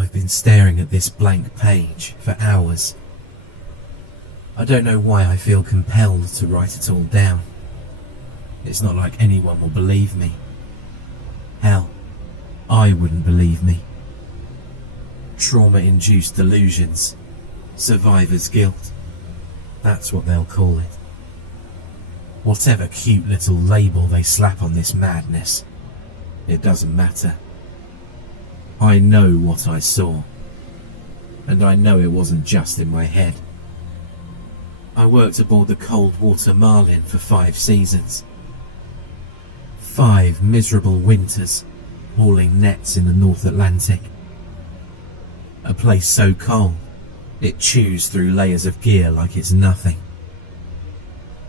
I've been staring at this blank page for hours. I don't know why I feel compelled to write it all down. It's not like anyone will believe me. Hell, I wouldn't believe me. Trauma-induced delusions, survivor's guilt, that's what they'll call it. Whatever cute little label they slap on this madness, it doesn't matter. I know what I saw, and I know it wasn't just in my head. I worked aboard the Coldwater Marlin for 5 seasons. 5 miserable winters, hauling nets in the North Atlantic. A place so cold, it chews through layers of gear like it's nothing.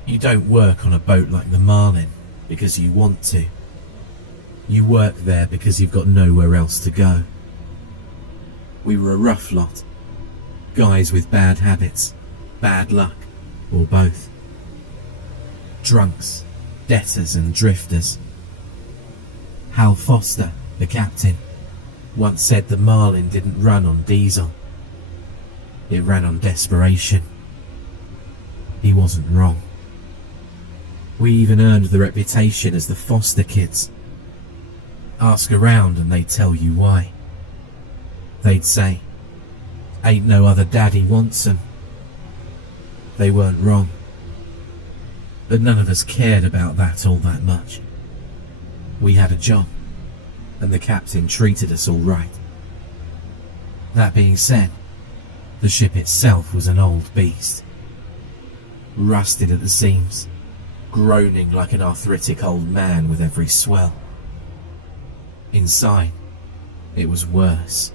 You don't work on a boat like the Marlin because you want to. You work there because you've got nowhere else to go. We were a rough lot. Guys with bad habits, bad luck, or both. Drunks, debtors and drifters. Hal Foster, the captain, once said the Marlin didn't run on diesel. It ran on desperation. He wasn't wrong. We even earned the reputation as the foster kids. Ask around and they'd tell you why. They'd say, "Ain't no other daddy wants 'em." They weren't wrong. But none of us cared about that all that much. We had a job, and the captain treated us all right. That being said, the ship itself was an old beast. Rusted at the seams, groaning like an arthritic old man with every swell. Inside, it was worse.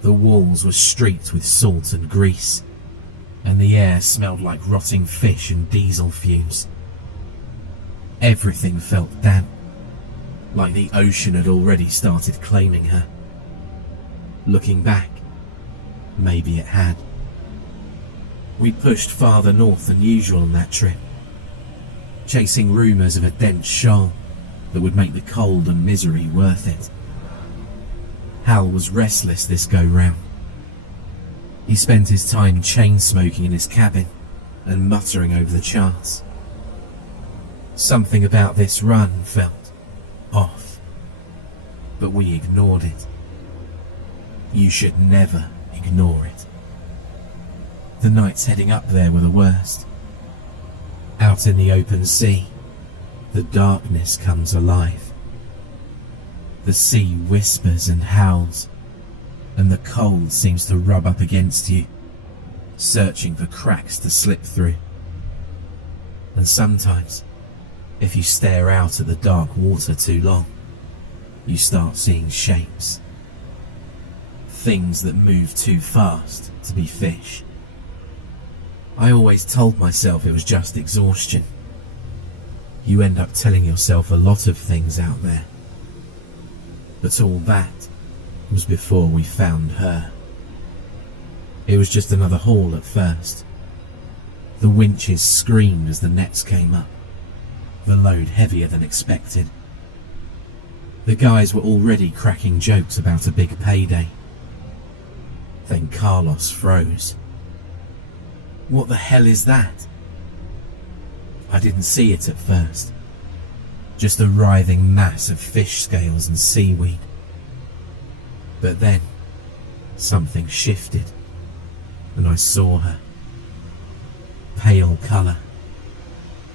The walls were streaked with salt and grease, and the air smelled like rotting fish and diesel fumes. Everything felt damp, like the ocean had already started claiming her. Looking back, maybe it had. We pushed farther north than usual on that trip, chasing rumours of a dense shoal that would make the cold and misery worth it. Hal was restless this go-round. He spent his time chain-smoking in his cabin and muttering over the charts. Something about this run felt off, but we ignored it. You should never ignore it. The nights heading up there were the worst. Out in the open sea, the darkness comes alive. The sea whispers and howls, and the cold seems to rub up against you, searching for cracks to slip through. And sometimes, if you stare out at the dark water too long, you start seeing shapes. Things that move too fast to be fish. I always told myself it was just exhaustion. You end up telling yourself a lot of things out there. But all that was before we found her. It was just another haul at first. The winches screamed as the nets came up, the load heavier than expected. The guys were already cracking jokes about a big payday. Then Carlos froze. "What the hell is that?" I didn't see it at first. Just a writhing mass of fish scales and seaweed. But then, something shifted, and I saw her. Pale colour,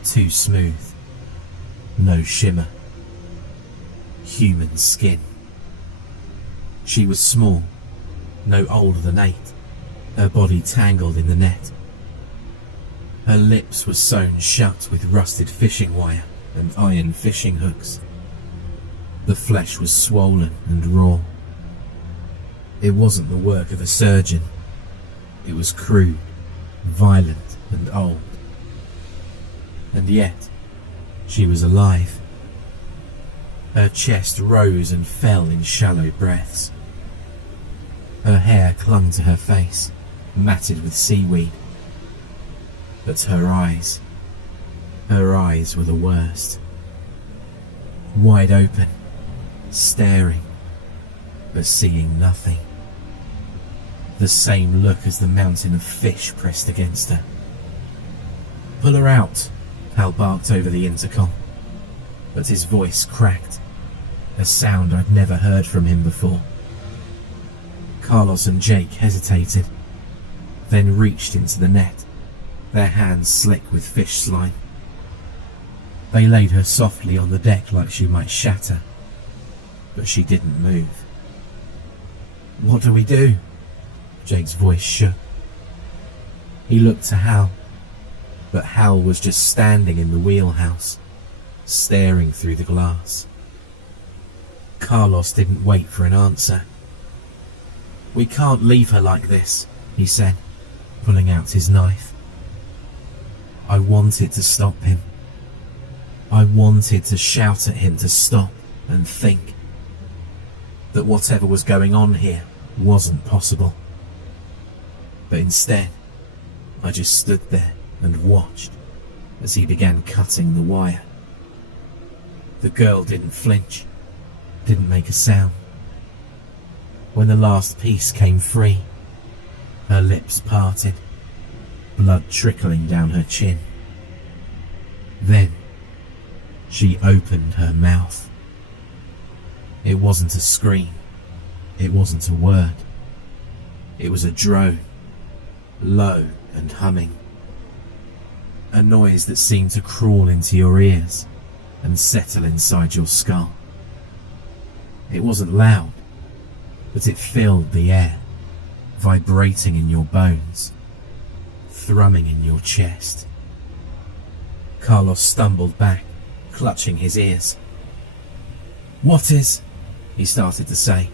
too smooth, no shimmer. Human skin. She was small, no older than 8, her body tangled in the net. Her lips were sewn shut with rusted fishing wire and iron fishing hooks. The flesh was swollen and raw. It wasn't the work of a surgeon. It was crude, violent and old. And yet, she was alive. Her chest rose and fell in shallow breaths. Her hair clung to her face, matted with seaweed. But her eyes were the worst. Wide open, staring, but seeing nothing. The same look as the mountain of fish pressed against her. "Pull her out," Hal barked over the intercom, but his voice cracked, a sound I'd never heard from him before. Carlos and Jake hesitated, then reached into the net, their hands slick with fish slime. They laid her softly on the deck like she might shatter, but she didn't move. "What do we do?" Jake's voice shook. He looked to Hal, but Hal was just standing in the wheelhouse, staring through the glass. Carlos didn't wait for an answer. "We can't leave her like this," he said, pulling out his knife. I wanted to stop him. I wanted to shout at him to stop and think that whatever was going on here wasn't possible. But instead, I just stood there and watched as he began cutting the wire. The girl didn't flinch, didn't make a sound. When the last piece came free, her lips parted, blood trickling down her chin. Then, she opened her mouth. It wasn't a scream. It wasn't a word. It was a drone, low and humming. A noise that seemed to crawl into your ears and settle inside your skull. It wasn't loud, but it filled the air, vibrating in your bones, thrumming in your chest. Carlos stumbled back, clutching his ears. "What is?" he started to say,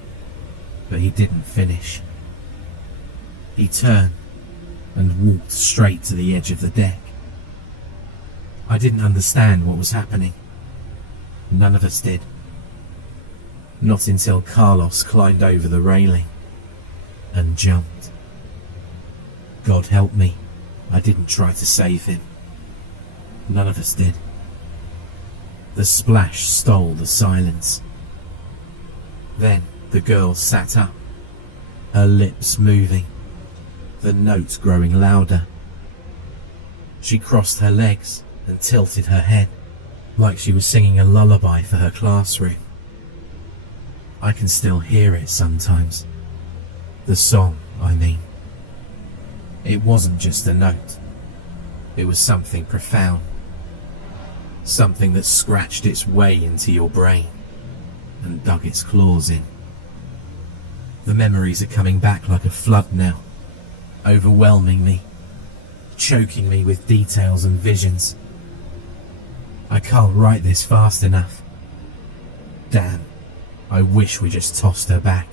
but he didn't finish. He turned and walked straight to the edge of the deck. I didn't understand what was happening. None of us did. Not until Carlos climbed over the railing and jumped. God help me, I didn't try to save him. None of us did. The splash stole the silence. Then the girl sat up, her lips moving, the notes growing louder. She crossed her legs and tilted her head, like she was singing a lullaby for her classroom. I can still hear it sometimes. The song, I mean. It wasn't just a note. It was something profound. Something that scratched its way into your brain and dug its claws in. The memories are coming back like a flood now, overwhelming me, choking me with details and visions. I can't write this fast enough. Damn, I wish we just tossed her back.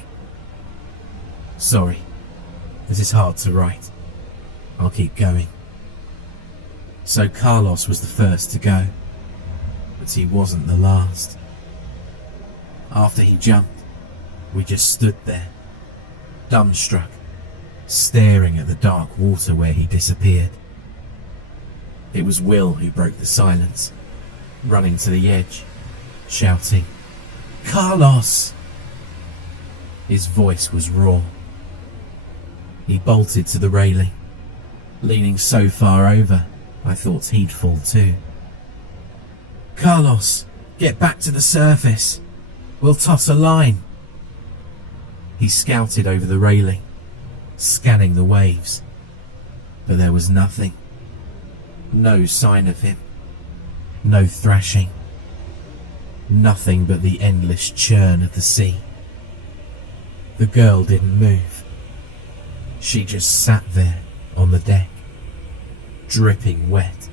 Sorry, this is hard to write. I'll keep going. So Carlos was the first to go, but he wasn't the last. After he jumped, we just stood there, dumbstruck, staring at the dark water where he disappeared. It was Will who broke the silence, running to the edge, shouting, "Carlos!" His voice was raw. He bolted to the railing, leaning so far over I thought he'd fall too. "Carlos, get back to the surface. We'll toss a line." He scouted over the railing, scanning the waves, but there was nothing. No sign of him. No thrashing. Nothing but the endless churn of the sea. The girl didn't move. She just sat there on the deck, dripping wet.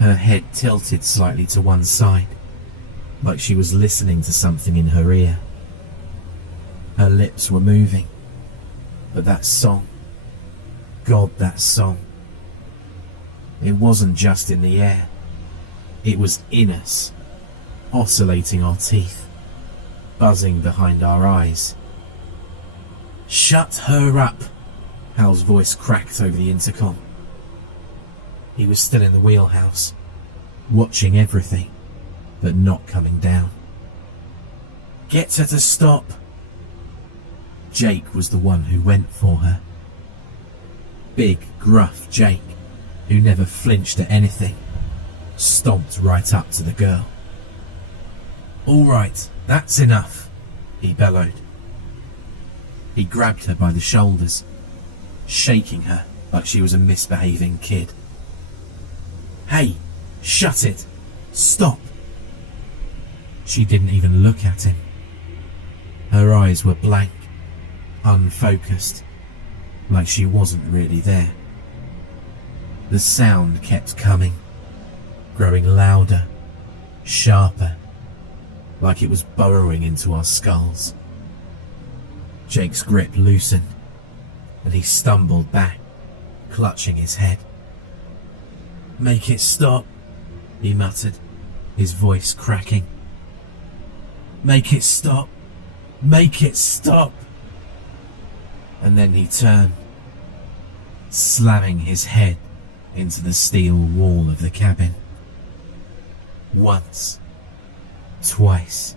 Her head tilted slightly to one side, like she was listening to something in her ear. Her lips were moving, but that song, God, that song. It wasn't just in the air. It was in us, oscillating our teeth, buzzing behind our eyes. "Shut her up!" Hal's voice cracked over the intercom. He was still in the wheelhouse, watching everything, but not coming down. "Get her to stop," Jake was the one who went for her. Big, gruff Jake, who never flinched at anything, stomped right up to the girl. "All right, that's enough," he bellowed. He grabbed her by the shoulders, shaking her like she was a misbehaving kid. "Hey, shut it! Stop!" She didn't even look at him. Her eyes were blank, unfocused, like she wasn't really there. The sound kept coming, growing louder, sharper, like it was burrowing into our skulls. Jake's grip loosened, and he stumbled back, clutching his head. "Make it stop," he muttered, his voice cracking. "Make it stop! Make it stop!" And then he turned, slamming his head into the steel wall of the cabin. Once, twice,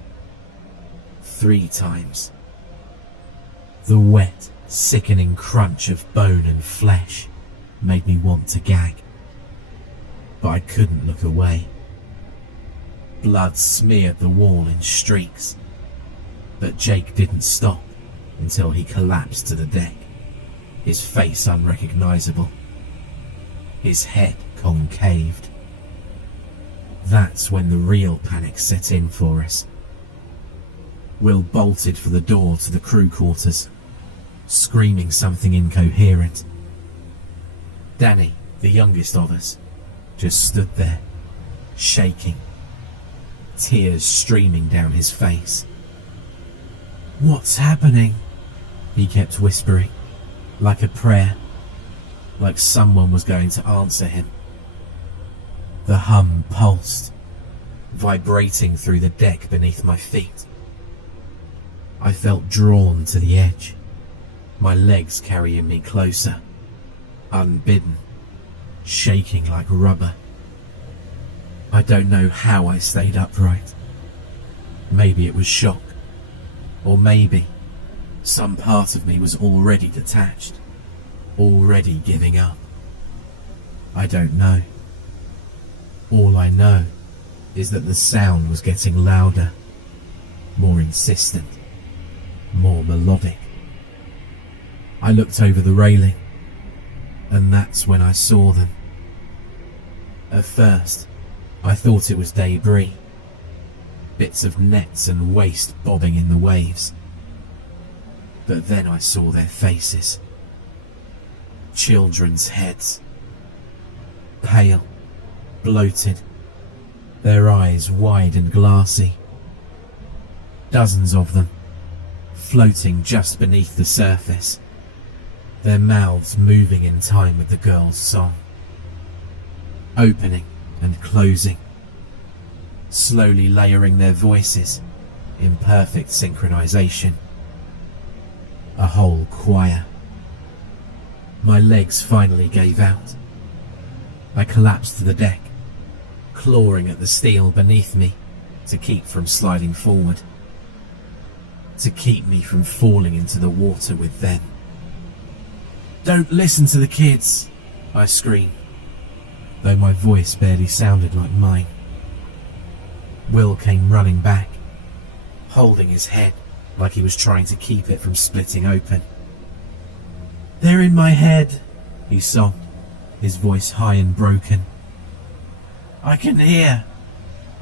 3 times. The wet, sickening crunch of bone and flesh made me want to gag, but I couldn't look away. Blood smeared the wall in streaks, but Jake didn't stop until he collapsed to the deck, his face unrecognizable, his head concaved. That's when the real panic set in for us. Will bolted for the door to the crew quarters, screaming something incoherent. Danny, the youngest of us, just stood there, shaking, tears streaming down his face. "What's happening?" he kept whispering, like a prayer, like someone was going to answer him. The hum pulsed, vibrating through the deck beneath my feet. I felt drawn to the edge, my legs carrying me closer, unbidden, shaking like rubber. I don't know how I stayed upright. Maybe it was shock, or maybe some part of me was already detached, already giving up. I don't know. All I know is that the sound was getting louder, more insistent, more melodic. I looked over the railing, and that's when I saw them. At first, I thought it was debris, bits of nets and waste bobbing in the waves. But then I saw their faces. Children's heads. Pale, bloated, their eyes wide and glassy. Dozens of them, floating just beneath the surface, their mouths moving in time with the girl's song. Opening and closing, slowly layering their voices in perfect synchronization. A whole choir. My legs finally gave out. I collapsed to the deck, clawing at the steel beneath me to keep from sliding forward, to keep me from falling into the water with them. "Don't listen to the kids," I screamed, though my voice barely sounded like mine. Will came running back, holding his head like he was trying to keep it from splitting open. "They're in my head," he sobbed, his voice high and broken. I can hear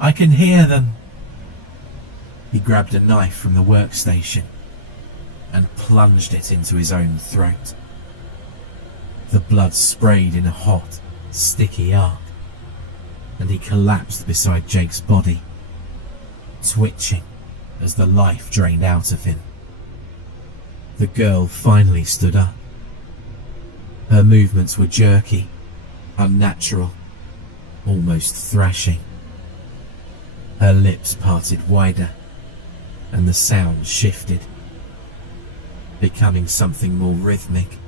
them." He grabbed a knife from the workstation and plunged it into his own throat. The blood sprayed in a hot, sticky arc, and he collapsed beside Jake's body, twitching as the life drained out of him. The girl finally stood up. Her movements were jerky, unnatural, almost thrashing. Her lips parted wider, and the sound shifted, becoming something more rhythmic,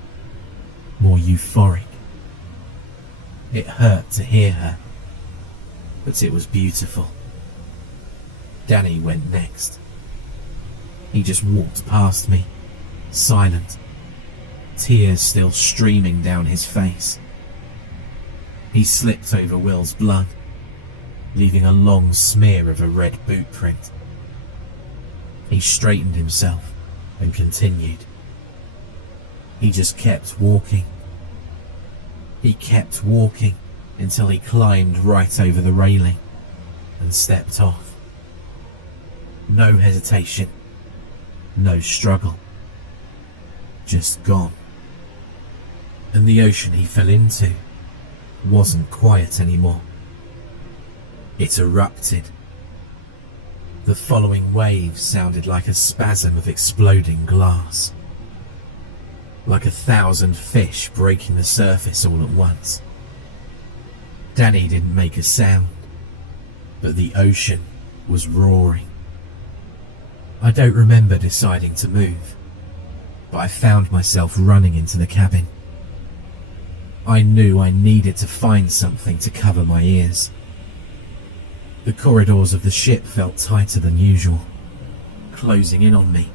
more euphoric. It hurt to hear her, but it was beautiful. Danny went next. He just walked past me, silent, tears still streaming down his face. He slipped over Will's blood, leaving a long smear of a red boot print. He straightened himself and continued. He just kept walking. He kept walking until he climbed right over the railing and stepped off. No hesitation, no struggle, just gone. And the ocean he fell into wasn't quiet anymore. It erupted. The following wave sounded like a spasm of exploding glass, like 1,000 fish breaking the surface all at once. Danny didn't make a sound, but the ocean was roaring. I don't remember deciding to move, but I found myself running into the cabin. I knew I needed to find something to cover my ears. The corridors of the ship felt tighter than usual, closing in on me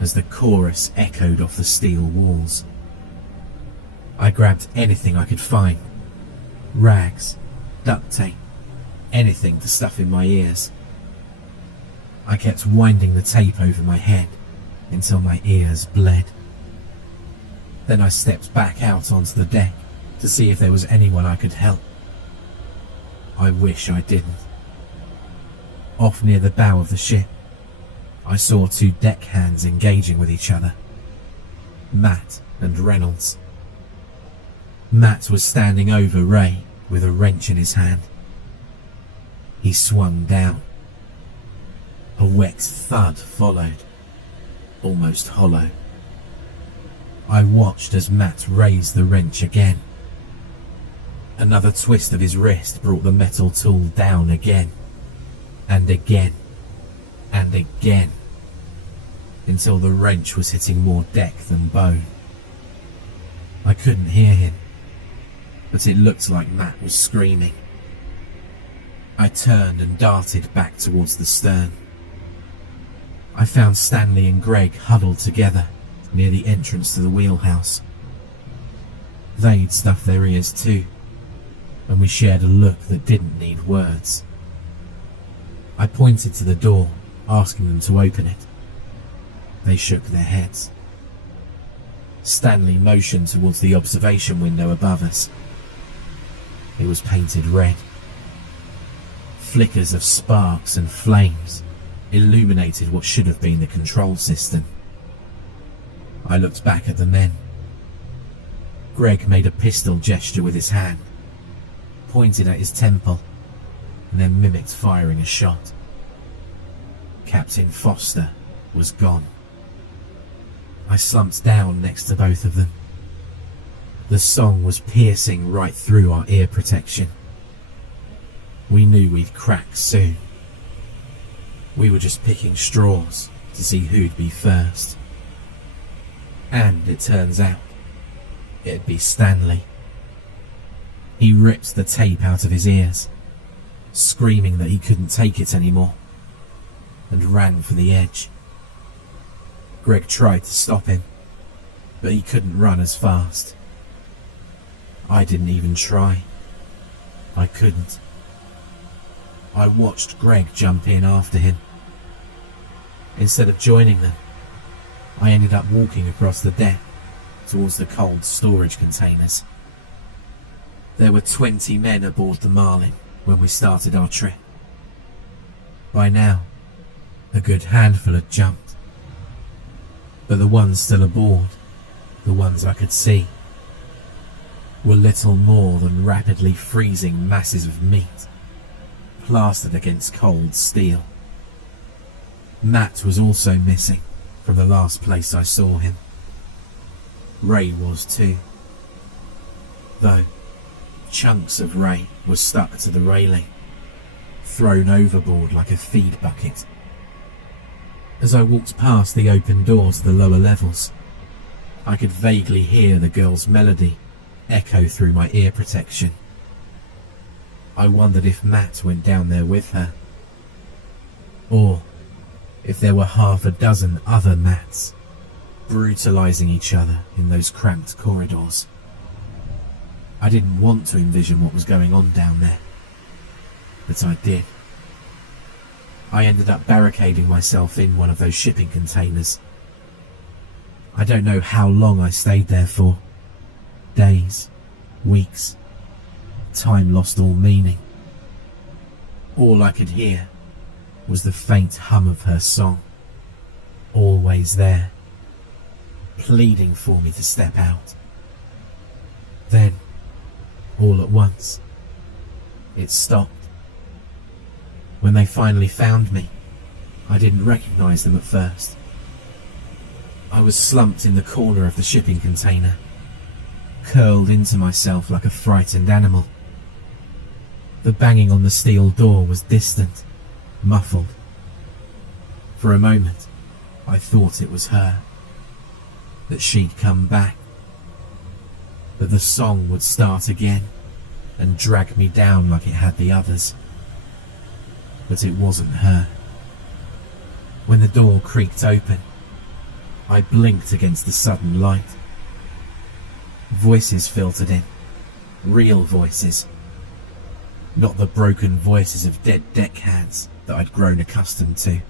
as the chorus echoed off the steel walls. I grabbed anything I could find, rags, duct tape, anything to stuff in my ears. I kept winding the tape over my head until my ears bled. Then I stepped back out onto the deck to see if there was anyone I could help. I wish I didn't. Off near the bow of the ship, I saw 2 deckhands engaging with each other, Matt and Reynolds. Matt was standing over Ray with a wrench in his hand. He swung down. A wet thud followed, almost hollow. I watched as Matt raised the wrench again. Another twist of his wrist brought the metal tool down again, and again, and again, until the wrench was hitting more deck than bone. I couldn't hear him, but it looked like Matt was screaming. I turned and darted back towards the stern. I found Stanley and Greg huddled together near the entrance to the wheelhouse. They'd stuffed their ears too, and we shared a look that didn't need words. I pointed to the door, asking them to open it. They shook their heads. Stanley motioned towards the observation window above us. It was painted red. Flickers of sparks and flames illuminated what should have been the control system. I looked back at the men. Greg made a pistol gesture with his hand, pointed at his temple, and then mimicked firing a shot. Captain Foster was gone. I slumped down next to both of them. The song was piercing right through our ear protection. We knew we'd crack soon. We were just picking straws to see who'd be first. And it turns out, it'd be Stanley. He ripped the tape out of his ears, screaming that he couldn't take it anymore, and ran for the edge. Greg tried to stop him, but he couldn't run as fast. I didn't even try. I couldn't. I watched Greg jump in after him. Instead of joining them, I ended up walking across the deck towards the cold storage containers. There were 20 men aboard the Marlin when we started our trip. By now, a good handful had jumped. But the ones still aboard, the ones I could see, were little more than rapidly freezing masses of meat, plastered against cold steel. Matt was also missing from the last place I saw him. Ray was too, though chunks of Ray were stuck to the railing, thrown overboard like a feed bucket. As I walked past the open doors of the lower levels, I could vaguely hear the girl's melody echo through my ear protection. I wondered if Matt went down there with her, or if there were half a dozen other Matts brutalizing each other in those cramped corridors. I didn't want to envision what was going on down there, but I did. I ended up barricading myself in one of those shipping containers. I don't know how long I stayed there for. Days, weeks. Time lost all meaning. All I could hear was the faint hum of her song, always there, pleading for me to step out. Then, all at once, it stopped. When they finally found me, I didn't recognize them at first. I was slumped in the corner of the shipping container, curled into myself like a frightened animal. The banging on the steel door was distant, muffled. For a moment, I thought it was her, that she'd come back, that the song would start again and drag me down like it had the others. But it wasn't her. When the door creaked open, I blinked against the sudden light. Voices filtered in, real voices. Not the broken voices of dead deckhands that I'd grown accustomed to.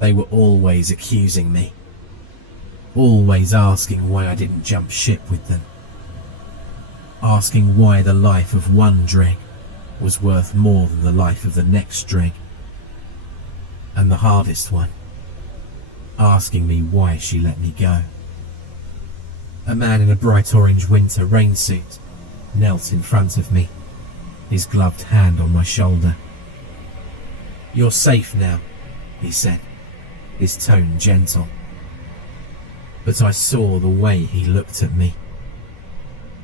They were always accusing me, always asking why I didn't jump ship with them, asking why the life of one Dreg was worth more than the life of the next Dreg, and the hardest one, asking me why she let me go. A man in a bright orange winter rain suit knelt in front of me, his gloved hand on my shoulder. "You're safe now," he said, his tone gentle. But I saw the way he looked at me,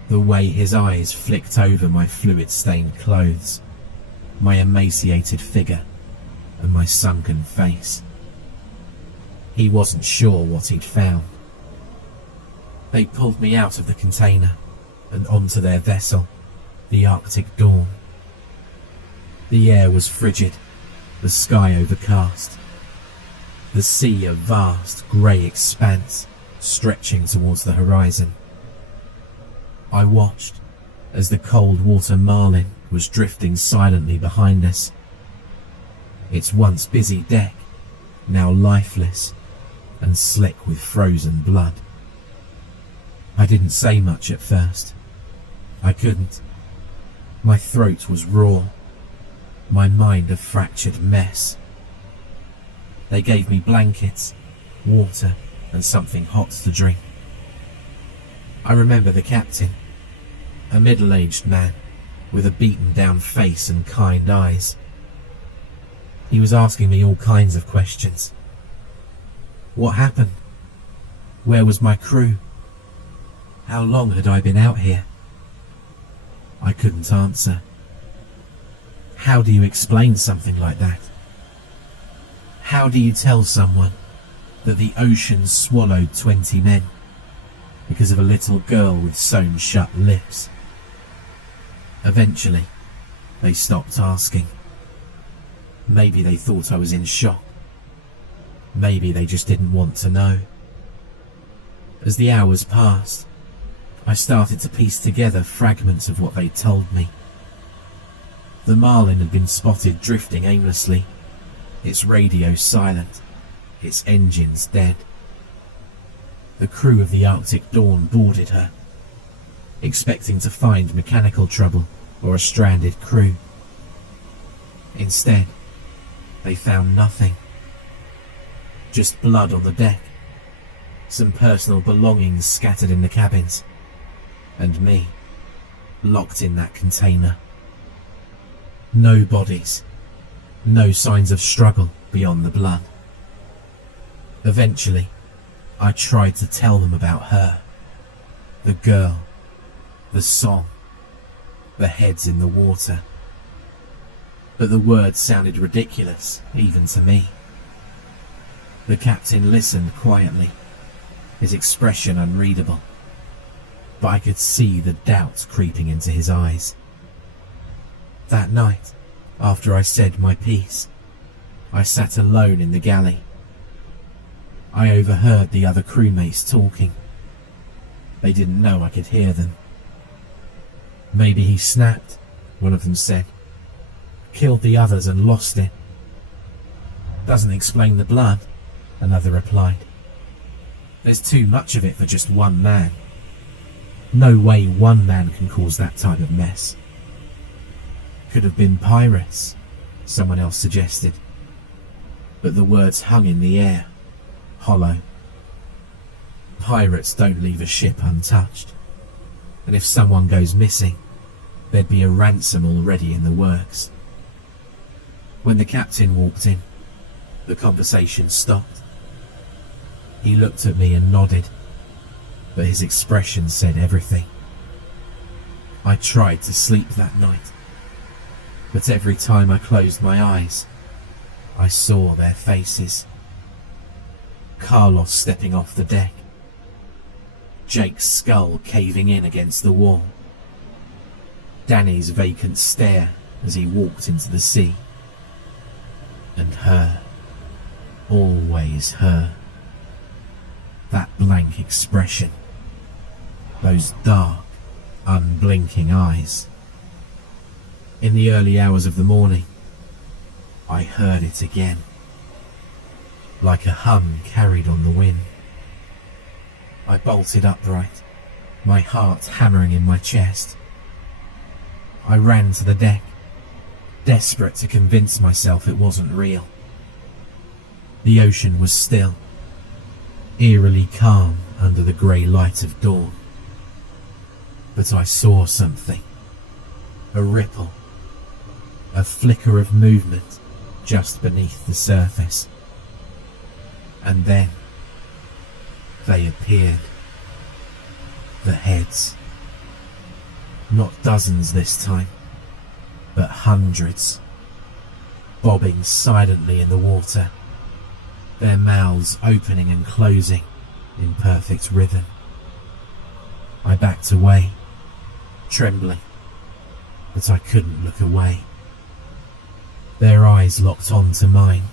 the way his eyes flicked over my fluid-stained clothes, my emaciated figure, and my sunken face. He wasn't sure what he'd found. They pulled me out of the container and onto their vessel, the Arctic Dawn. The air was frigid, the sky overcast, the sea a vast grey expanse stretching towards the horizon. I watched as the cold water Marlin was drifting silently behind us, its once busy deck now lifeless and slick with frozen blood. I didn't say much at first. I couldn't. My throat was raw, my mind a fractured mess. They gave me blankets, water, and something hot to drink. I remember the captain, a middle-aged man with a beaten-down face and kind eyes. He was asking me all kinds of questions. What happened? Where was my crew? How long had I been out here? I couldn't answer. How do you explain something like that? How do you tell someone that the ocean swallowed 20 men because of a little girl with sewn shut lips? Eventually, they stopped asking. Maybe they thought I was in shock. Maybe they just didn't want to know. As the hours passed, I started to piece together fragments of what they told me. The Marlin had been spotted drifting aimlessly, its radio silent, its engines dead. The crew of the Arctic Dawn boarded her, expecting to find mechanical trouble or a stranded crew. Instead, they found nothing. Just blood on the deck, some personal belongings scattered in the cabins, and me, locked in that container. No bodies, no signs of struggle beyond the blood. Eventually, I tried to tell them about her, the girl, the song, the heads in the water. But the words sounded ridiculous, even to me. The captain listened quietly, his expression unreadable, but I could see the doubt creeping into his eyes. That night, after I said my piece, I sat alone in the galley. I overheard the other crewmates talking. They didn't know I could hear them. Maybe he snapped, one of them said. Killed the others and lost it. Doesn't explain the blood, another replied. There's too much of it for just one man. No way one man can cause that type of mess. Could have been pirates, someone else suggested. But the words hung in the air, hollow. Pirates don't leave a ship untouched. And if someone goes missing, there'd be a ransom already in the works. When the captain walked in, the conversation stopped. He looked at me and nodded, but his expression said everything. I tried to sleep that night, but every time I closed my eyes, I saw their faces. Carlos stepping off the deck, Jake's skull caving in against the wall, Danny's vacant stare as he walked into the sea, and her, always her. That blank expression, those dark, unblinking eyes. In the early hours of the morning, I heard it again, like a hum carried on the wind. I bolted upright, my heart hammering in my chest. I ran to the deck, desperate to convince myself it wasn't real. The ocean was still, eerily calm under the grey light of dawn. But I saw something, a ripple, a flicker of movement just beneath the surface. And then they appeared. The heads. Not dozens this time, but hundreds, bobbing silently in the water, their mouths opening and closing in perfect rhythm. I backed away, trembling, but I couldn't look away. Their eyes locked onto mine,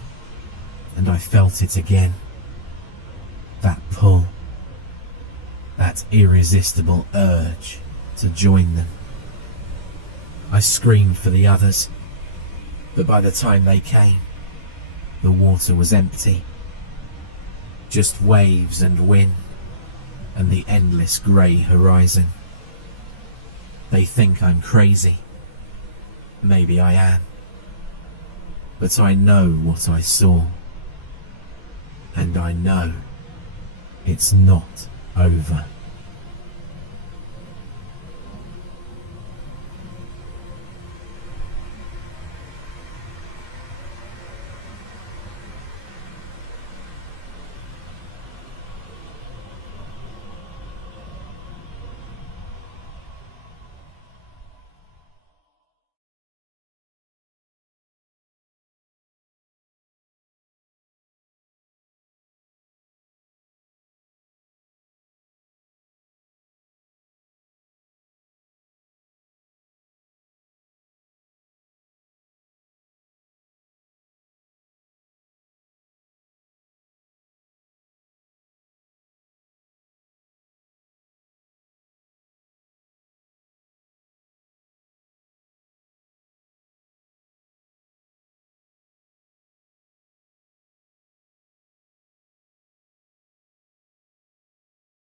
and I felt it again. That pull, that irresistible urge to join them. I screamed for the others, but by the time they came, the water was empty. Just waves and wind, and the endless grey horizon. They think I'm crazy. Maybe I am. But I know what I saw. And I know it's not over.